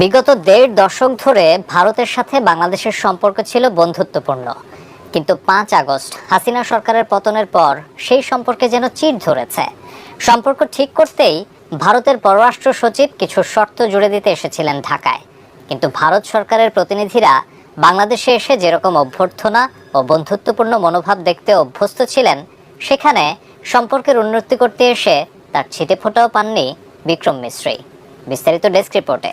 বিগত দেড় দশক ধরে ভারতের সাথে বাংলাদেশের সম্পর্ক ছিল বন্ধুত্বপূর্ণ। কিন্তু পাঁচ আগস্ট হাসিনা সরকারের পতনের পর সেই সম্পর্কে যেন চির ধরেছে। সম্পর্ক ঠিক করতেই ভারতের পররাষ্ট্র সচিব কিছু শর্ত জুড়ে দিতে এসেছিলেন ঢাকায়। কিন্তু ভারত সরকারের প্রতিনিধিরা বাংলাদেশে এসে যেরকম অভ্যর্থনা ও বন্ধুত্বপূর্ণ মনোভাব দেখতে অভ্যস্ত ছিলেন, সেখানে সম্পর্কের উন্নতি করতে এসে তার ছিটে ফোটাও পাননি বিক্রম মিশ্রী বিস্তারিত ডেস্ক রিপোর্টে।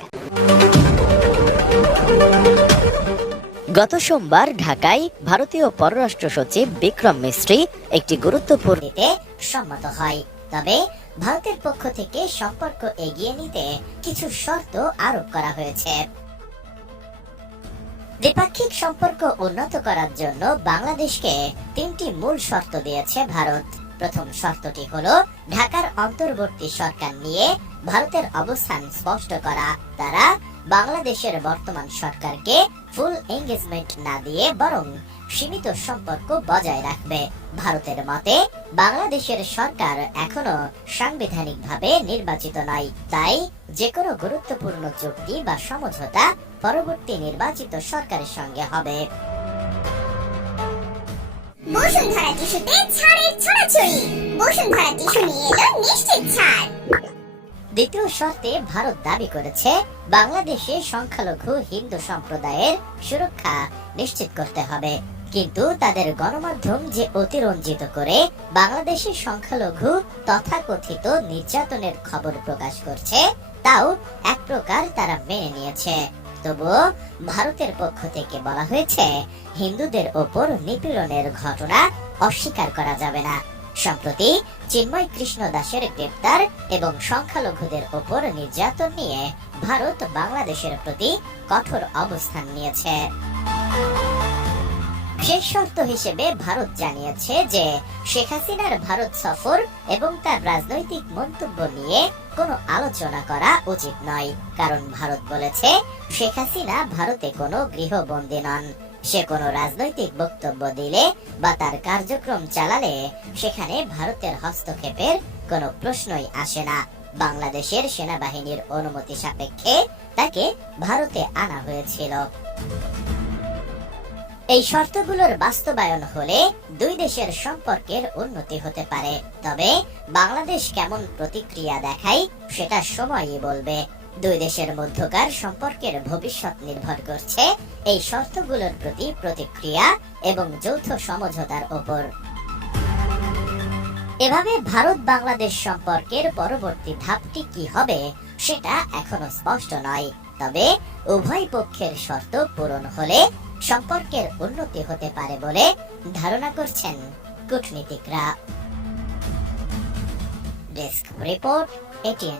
গত সোমবার ঢাকায় ভারতীয় পররাষ্ট্র সচিব বিক্রম মিস্ত্রি একটি গুরুত্বপূর্ণ সম্মত হয়। তবে ভারতের পক্ষ থেকে সম্পর্ক এগিয়ে নিতে কিছু শর্ত আরোপ করা হয়েছে। দ্বিপাক্ষিক সম্পর্ক উন্নত করার জন্য বাংলাদেশকে তিনটি মূল শর্ত দিয়েছে ভারত। প্রথম শর্তটি হলো, ঢাকার অন্তর্বর্তী সরকার নিয়ে ভারতের অবস্থান স্পষ্ট করা। তারা বাংলাদেশের বর্তমান সরকারকে ফুল এঙ্গেজমেন্ট না দিয়ে বরং সীমিত সম্পর্ক বজায় রাখবে। ভারতের মতে, বাংলাদেশের সরকার এখনও সাংবিধানিকভাবে নির্বাচিত নয়। তাই যে কোনো গুরুত্বপূর্ণ চুক্তি বা সমঝোতা পরবর্তী নির্বাচিত সরকারের সঙ্গে হবে। বসুন্ধরা টিস্যুতে ছাড়ের ছড়াছড়ি। বসুন্ধরা টিস্যু নিয়ে এলো নিশ্চিত ছাড়। দ্বিতীয় শর্তে ভারত দাবি করেছে বাংলাদেশে সংখ্যালঘু হিন্দু সম্প্রদায়ের সুরক্ষা নিশ্চিত করতে হবে। কিন্তু তাদের গণমাধ্যম যে অতিরঞ্জিত করে বাংলাদেশের সংখ্যালঘু তথাকথিত নির্যাতনের খবর প্রকাশ করছে, তাও এক প্রকার তারা মেনে নিয়েছে। তবুও ভারতের পক্ষ থেকে বলা হয়েছে, হিন্দুদের ওপর নিপীড়নের ঘটনা অস্বীকার করা যাবে না। সম্প্রতি চিন্ময় কৃষ্ণ দাসের গ্রেপ্তার এবং সংখ্যালঘুদের ওপর নির্যাতন নিয়ে ভারত বাংলাদেশের প্রতি কঠোর অবস্থান নিয়েছে। শেষ শর্ত হিসেবে ভারত জানিয়েছে যে শেখ হাসিনার ভারত সফর এবং তার রাজনৈতিক মন্তব্য নিয়ে কোনো আলোচনা করা উচিত নয়, কারণ ভারত বলেছে শেখ হাসিনা ভারতে কোনো গৃহবন্দী নন। সে কোনো রাজনৈতিক বক্তব্য দিলে বা তার কার্যক্রম চালালে সেখানে ভারতের হস্তক্ষেপের কোনো প্রশ্নই আসে না। বাংলাদেশের সেনাবাহিনীর অনুমতি সাপেক্ষে তাকে ভারতে আনা হয়েছিল। এই শর্তগুলোর বাস্তবায়ন হলে দুই দেশের সম্পর্কের উন্নতি হতে পারে। তবে বাংলাদেশ কেমন প্রতিক্রিয়া দেখায় সেটা সময়ই বলবে। দুই দেশের মধ্যকার সম্পর্কের ভবিষ্যৎ নির্ভর করছে এই শর্তগুলোর প্রতি প্রতিক্রিয়া এবং যৌথ সমঝোতার ওপর। এভাবে ভারত বাংলাদেশ সম্পর্কের পরবর্তী ধাপটি কি হবে, সেটা এখনও স্পষ্ট নয়। তবে উভয় পক্ষের শর্ত পূরণ হলে সম্পর্কের উন্নতি হতে পারে বলে ধারণা করছেন কূটনীতিকরা। Desk report, ATN.